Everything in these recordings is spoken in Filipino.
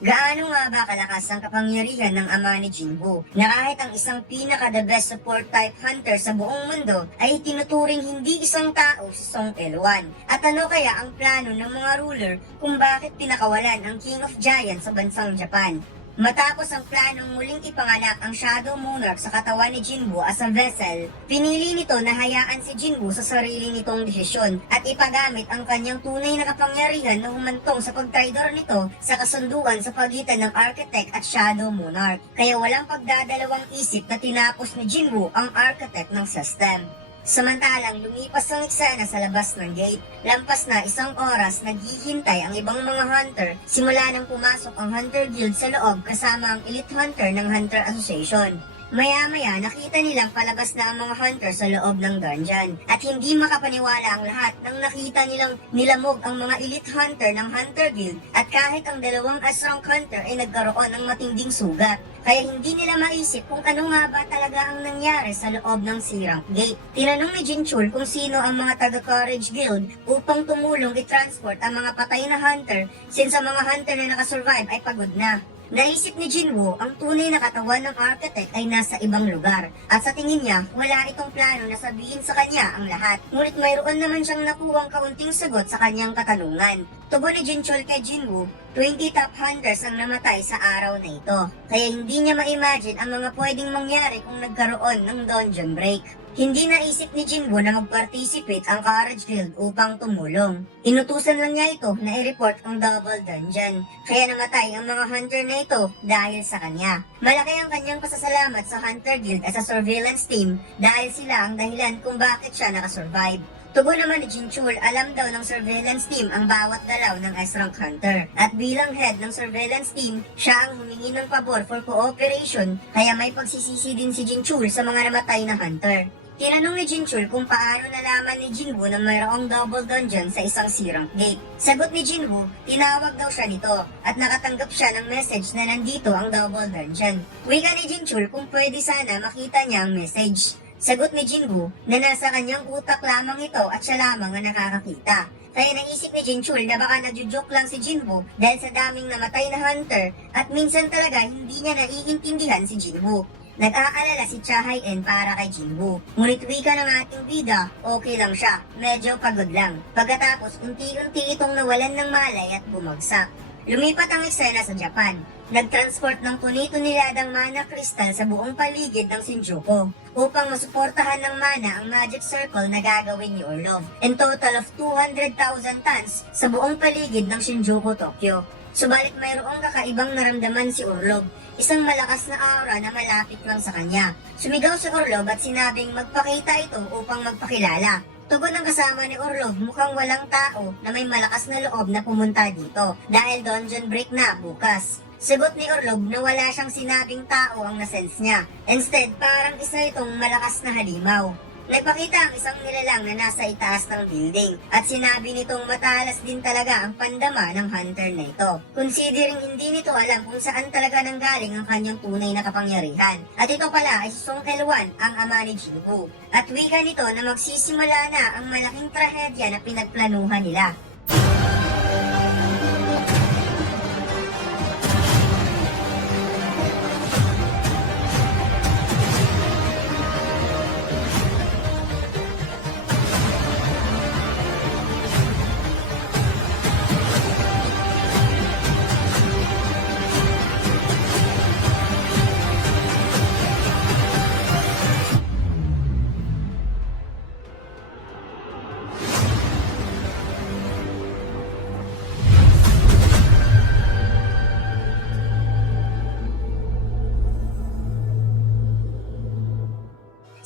Gaano nga ba kalakas ang kapangyarihan ng ama ni Jinwoo na kahit ang isang pinaka-the best support type hunter sa buong mundo ay tinuturing hindi isang tao si Song Il-wan? At ano kaya ang plano ng mga ruler kung bakit pinakawalan ang King of Giants sa bansang Japan? Matapos ang planong muling ipanganak ang Shadow Monarch sa katawan ni Jinwoo as a vessel, pinili nito na hayaan si Jinwoo sa sarili nitong desisyon at ipagamit ang kanyang tunay na kapangyarihan na humantong sa pagtraidor nito sa kasunduan sa pagitan ng Architect at Shadow Monarch. Kaya walang pagdadalawang isip na tinapos ni Jinwoo ang Architect ng system. Samantalang lumipas ang eksena sa labas ng gate, lampas na isang oras naghihintay ang ibang mga hunter simula nang pumasok ang Hunter Guild sa loob kasama ang Elite Hunter ng Hunter Association. Maya-maya nakita nilang palabas na ang mga hunter sa loob ng dungeon at hindi makapaniwala ang lahat nang nakita nilang nilamog ang mga elite hunter ng Hunter Guild at kahit ang dalawang asrank hunter ay nagkaroon ng matinding sugat. Kaya hindi nila maisip kung ano nga ba talaga ang nangyari sa loob ng C-Rank Gate. Tinanong ni Jinchul kung sino ang mga taga-Courage Guild upang tumulong i-transport ang mga patay na hunter since ang mga hunter na nakasurvive ay pagod na. Naisip ni Jinwoo ang tunay na katawan ng Architect ay nasa ibang lugar at sa tingin niya wala itong plano na sabihin sa kanya ang lahat. Ngunit mayroon naman siyang nakuwang kaunting sagot sa kanyang katanungan. Tugon ni Jinchul kay Jinwoo, 20 top hunters ang namatay sa araw na ito. Kaya hindi niya ma-imagine ang mga pwedeng mangyari kung nagkaroon ng dungeon break. Hindi naisip ni Jinwoo na mag-participate ang Courage Guild upang tumulong. Inutusan lang niya ito na i-report ang double dungeon. Kaya namatay ang mga hunter na ito dahil sa kanya. Malaki ang kanyang pasasalamat sa Hunter Guild as a surveillance team dahil sila ang dahilan kung bakit siya nakasurvive. Tugon naman ni Jinchul, alam daw ng surveillance team ang bawat galaw ng S-Rank Hunter. At bilang head ng surveillance team, siya ang humingi ng pabor for cooperation kaya may pagsisisi din si Jinchul sa mga namatay na hunter. Tinanong ni Jinchul kung paano nalaman ni Jinwoo na mayroong double dungeon sa isang C-Rank Gate. Sagot ni Jinwoo, tinawag daw siya nito at nakatanggap siya ng message na nandito ang double dungeon. Wika ni Jinchul kung pwede sana makita niya ang message. Sagot ni Jinwoo na nasa kanyang utak lamang ito at siya lamang ang nakakakita. Kaya naisip ni Jinchul na baka nagjo-joke lang si Jinwoo dahil sa daming namatay na hunter at minsan talaga hindi niya naiintindihan si Jinwoo. Nag-aalala si Cha Hae-in para kay Jinwoo. Ngunit wika ng ating bida, okay lang siya, medyo pagod lang. Pagkatapos unti-unti itong nawalan ng malay at bumagsak. Lumipat ang eksena sa Japan. Nag-transport ng tuni-tuniladang mana crystal sa buong paligid ng Shinjuku upang masuportahan ng mana ang magic circle na gagawin ni Orlov. In total of 200,000 tons sa buong paligid ng Shinjuku, Tokyo. Subalit mayroong kakaibang naramdaman si Orlov, isang malakas na aura na malapit lang sa kanya. Sumigaw si Orlov at sinabing magpakita ito upang magpakilala. Tugon ng kasama ni Orlov, mukhang walang tao na may malakas na loob na pumunta dito dahil dungeon break na bukas. Sagot ni Orlov na wala siyang sinabing tao ang nasense niya. Instead, parang isa itong malakas na halimaw. Nagpakita ang isang nilalang na nasa itaas ng building at sinabi nitong matalas din talaga ang pandama ng hunter na ito. Considering hindi nito alam kung saan talaga nanggaling ang kanyang tunay na kapangyarihan. At ito pala ay si Song Il-wan, ang ama ni Jinwoo. At wika nito na magsisimula na ang malaking trahedya na pinagplanuhan nila.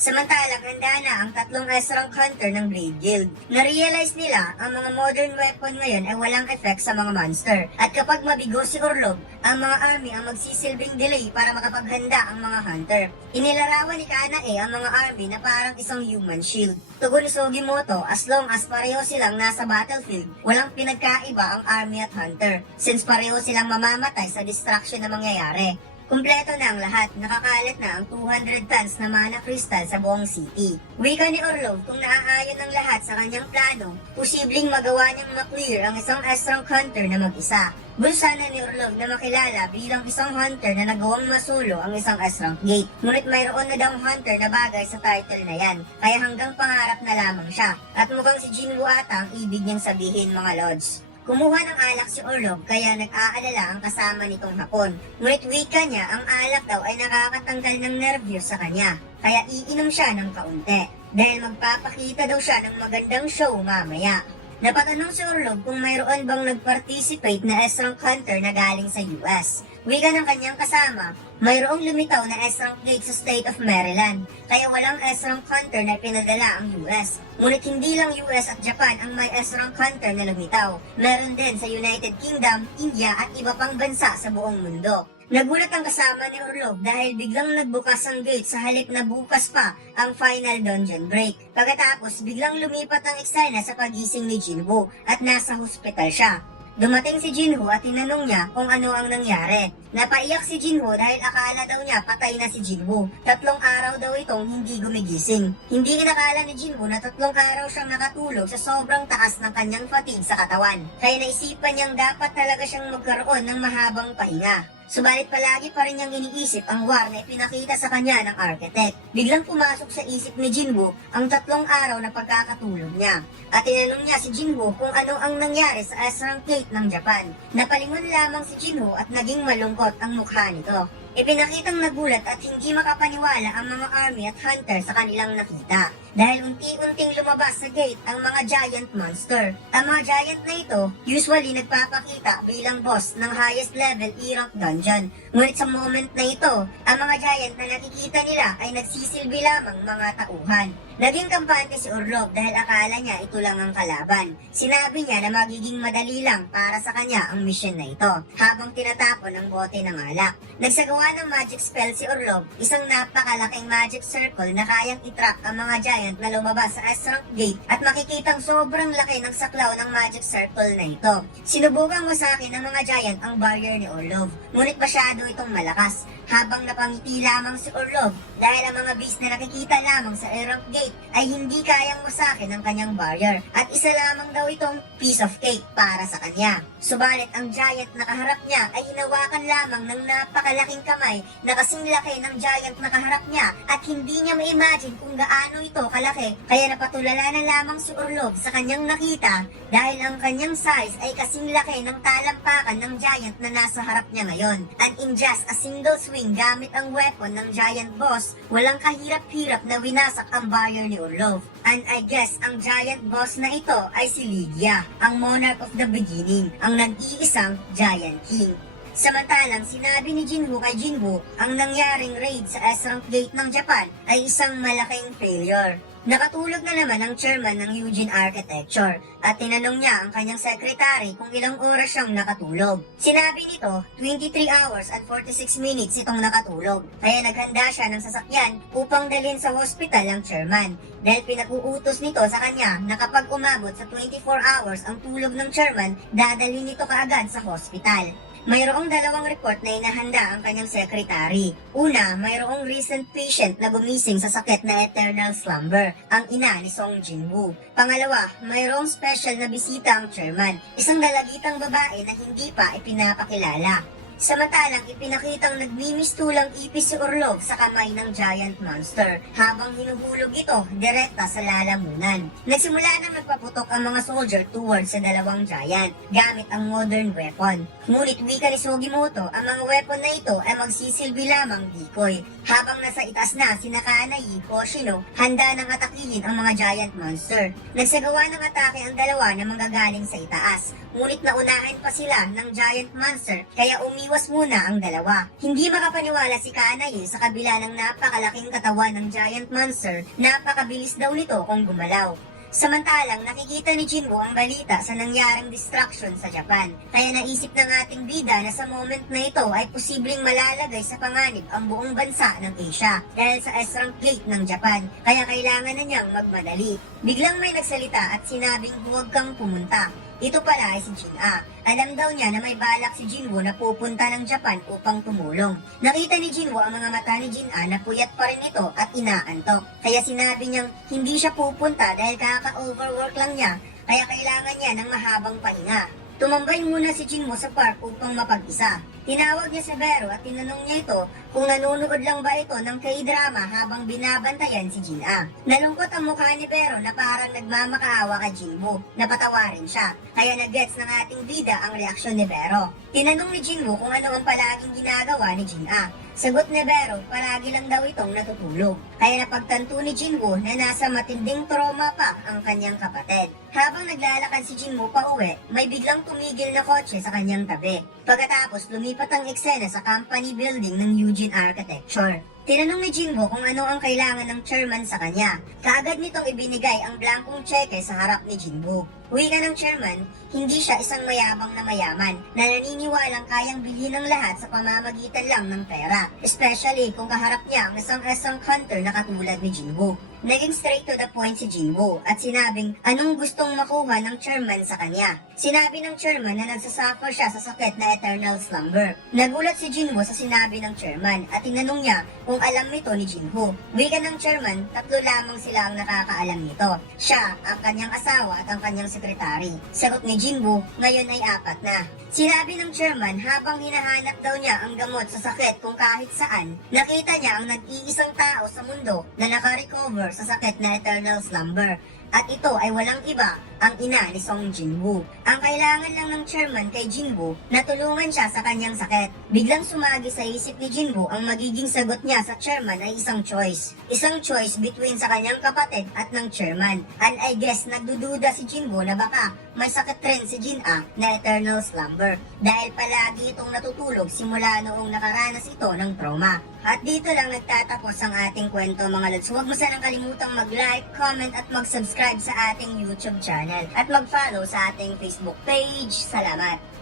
Samantalang handa na ang tatlong S-Rank Hunter ng Blade Guild. Na-realize nila ang mga modern weapon ngayon ay walang effect sa mga monster. At kapag mabigo si Orlov, ang mga army ang magsisilbing delay para makapaghanda ang mga hunter. Inilarawan ni Kanae ang mga army na parang isang human shield. Tugon ni Sugimoto, as long as pareho silang nasa battlefield, walang pinagkaiba ang army at hunter, since pareho silang mamamatay sa distraction na mangyayari. Kumpleto na ang lahat, nakakalat na ang 200 tons na mana crystal sa buong city. Wika ni Orlov, kung naaayon ang lahat sa kanyang plano, posibleng magawa niyang ma-clear ang isang S-rank hunter na mag-isa. Gusto sana ni Orlov na makilala bilang isang hunter na nagawang masulo ang isang S-rank gate. Ngunit mayroon na daw hunter na bagay sa title na yan, kaya hanggang pangarap na lamang siya. At mukhang si Jinwoo ata ang ibig niyang sabihin, mga lords. Kumuha ng alak si Orlov kaya nag-aalala ang kasama nitong hapon. Ngunit wika niya, ang alak daw ay nakakatanggal ng nervyos sa kanya. Kaya iinom siya ng kaunti. Dahil magpapakita daw siya ng magandang show mamaya. Napatanong si Orlov kung mayroon bang nag-participate na S-rank hunter na galing sa US. Wika ng kanyang kasama, mayroong lumitaw na S-rank gate sa state of Maryland, kaya walang S-rank hunter na pinadala ang US. Ngunit hindi lang US at Japan ang may S-rank hunter na lumitaw. Meron din sa United Kingdom, India at iba pang bansa sa buong mundo. Nagulat ang kasama ni Orlov dahil biglang nagbukas ang gate sa halip na bukas pa ang final dungeon break. Pagkatapos biglang lumipat ang eksena sa pagising ni Jinwoo at nasa hospital siya. Dumating si Jinwoo at tinanong niya kung ano ang nangyari. Napaiyak si Jinwoo dahil akala daw niya patay na si Jinwoo. 3 araw daw itong hindi gumigising. Hindi inakala ni Jinwoo na 3 araw siyang nakatulog sa sobrang taas ng kanyang fatigue sa katawan. Kaya naisipan niyang dapat talaga siyang magkaroon ng mahabang pahinga. Subalit palagi pa rin niyang iniisip ang war na ipinakita sa kanya ng architect. Biglang pumasok sa isip ni Jinwoo ang 3 araw na pagkakatulog niya. At tinanong niya si Jinwoo kung ano ang nangyari sa S-rank gate ng Japan. Napalingon lamang si Jinwoo at naging malungkot ang mukha nito. Ipinakitang nagulat at hindi makapaniwala ang mga army at hunter sa kanilang nakita. Dahil unti-unting lumabas sa gate ang mga giant monster. Ang mga giant na ito usually nagpapakita bilang boss ng highest level E-rank dungeon. Ngunit sa moment na ito, ang mga giant na nakikita nila ay nagsisilbi lamang mga tauhan. Naging kampante si Orlov dahil akala niya ito lang ang kalaban. Sinabi niya na magiging madali lang para sa kanya ang mission na ito, habang tinatapon ang bote ng alak. Nagsagawa ng magic spell si Orlov, isang napakalaking magic circle na kayang itrap ang mga giant na lumabas sa S-rank gate at makikitang sobrang laki ng saklaw ng magic circle na ito. Sinubukan mo sa akin ng mga giant ang barrier ni Orlov, ngunit masyado itong malakas. Habang napangiti lamang si Orlov dahil ang mga beast na nakikita lamang sa S-rank gate ay hindi kayang masakin ang kanyang barrier at isa lamang daw itong piece of cake para sa kanya. Subalit ang giant na kaharap niya ay hinawakan lamang ng napakalaking kamay na kasing laki ng giant na kaharap niya at hindi niya ma-imagine kung gaano ito kalaki, kaya napatulala na lamang si Orlov sa kanyang nakita dahil ang kanyang size ay kasing laki ng talampakan ng giant na nasa harap niya ngayon. And in just a single swing gamit ang weapon ng giant boss, walang kahirap-hirap na winasak ang barrier ni Orlov. And I guess ang giant boss na ito ay si Lydia, ang monarch of the beginning, ang nag-iisang giant king. Samantalang sinabi ni Jinwoo kay Jinwoo, ang nangyaring raid sa S-rank gate ng Japan ay isang malaking failure. Nakatulog na naman ang chairman ng Eugene Architecture at tinanong niya ang kanyang secretary kung ilang oras siyang nakatulog. Sinabi nito, 23 hours and 46 minutes itong nakatulog. Kaya naghanda siya ng sasakyan upang dalhin sa hospital ang chairman. Dahil pinag-uutos nito sa kanya na kapag umabot sa 24 hours ang tulog ng chairman, dadalhin nito kaagad sa hospital. Mayroong 2 report na inahanda ang kanyang secretary. Una, mayroong recent patient na gumising sa sakit na eternal slumber, ang ina ni Song Jinwoo. Pangalawa, mayroong special na bisita ang chairman, isang dalagitang babae na hindi pa ipinapakilala. Samantalang ipinakitang nagmimistulang ipis si Orlov sa kamay ng giant monster habang hinuhulog ito direkta sa lalamunan. Nagsimula nang magpaputok ang mga soldier towards sa 2 giant gamit ang modern weapon. Ngunit wika ni Sugimoto, ang mga weapon na ito ay magsisilbi lamang decoy. Habang nasa itaas na si Nakanayi, Hoshino, handa nang atakihin ang mga giant monster. Nagsagawa ng atake ang 2 na manggagaling sa itaas. Ngunit naunahan pa sila ng giant monster kaya umiwas muna ang 2. Hindi makapaniwala si Kanayi sa kabila ng napakalaking katawan ng giant monster, napakabilis daw nito kung gumalaw. Samantalang nakikita ni Jinwoo ang balita sa nangyaring destruction sa Japan. Kaya naisip ng ating bida na sa moment na ito ay posibleng malalagay sa panganib ang buong bansa ng Asia dahil sa S-rank gate ng Japan. Kaya kailangan na niyang magmadali. Biglang may nagsalita at sinabing huwag kang pumunta. Ito pala ay si Jin-a. Alam daw niya na may balak si Jinwoo na pupunta ng Japan upang tumulong. Nakita ni Jinwoo ang mga mata ni Jin-a na puyat pa rin ito at inaantok. Kaya sinabi niyang hindi siya pupunta dahil kaka-overwork lang niya, kaya kailangan niya ng mahabang pahinga. Tumambay muna si Jinwoo sa park upang mapag-isa. Tinawag niya si Vero at tinanong niya ito kung nanonood lang ba ito ng K-drama habang binabantayan si Jin-a. Nalungkot ang mukha ni Vero na parang nagmamakaawa kay Jinwoo. Napatawarin siya, kaya nag-gets ng ating bida ang reaksyon ni Vero. Tinanong ni Jinwoo kung ano ang palaging ginagawa ni Jin-a. Sagot ni Vero, palagi lang daw itong natutulog. Kaya napagtanto ni Jinwoo na nasa matinding trauma pa ang kanyang kapatid. Habang naglalakad si Jinwoo pa uwi, may biglang tumigil na kotse sa kanyang tabi. Pagkatapos lumipat ang eksena sa company building ng Eugene Architecture. Tinanong ni Jinwoo kung ano ang kailangan ng chairman sa kanya. Kaagad nitong ibinigay ang blankong tseke sa harap ni Jinwoo. Wika ng chairman, hindi siya isang mayabang na mayaman na naniniwalang kayang bilhin ng lahat sa pamamagitan lang ng pera. Especially kung kaharap niya ang isang hunter na katulad ni Jinwoo. Naging straight to the point si Jinwoo at sinabing anong gustong makuha ng chairman sa kanya. Sinabi ng chairman na nagsasuffer siya sa sakit na eternal slumber. Nagulat si Jinwoo sa sinabi ng chairman at tinanong niya kung alam nito ni Jinwoo. Wika ng chairman, 3 lamang sila ang nakakaalam nito. Siya, ang kanyang asawa at ang kanyang sekretary. Sagot ni Jinwoo, ngayon ay 4 na. Sinabi ng chairman habang hinahanap daw niya ang gamot sa sakit kung kahit saan, nakita niya ang nag-iisang tao sa mundo na nakarecover sa sakit na eternal slumber. At ito ay walang iba, ang ina ni Song Jinwoo. Ang kailangan lang ng chairman kay Jinwoo na tulungan siya sa kanyang sakit. Biglang sumagi sa isip ni Jinwoo ang magiging sagot niya sa chairman ay isang choice. Isang choice between sa kanyang kapatid at ng chairman. And I guess nagdududa si Jinwoo na baka may sakit rin si Jin-a na eternal slumber. Dahil palagi itong natutulog simula noong nakaranas ito ng trauma. At dito lang nagtatapos ang ating kwento mga lods. Huwag mo sanang kalimutang mag-like, comment at mag-subscribe sa ating YouTube channel. At mag-follow sa ating Facebook page. Salamat!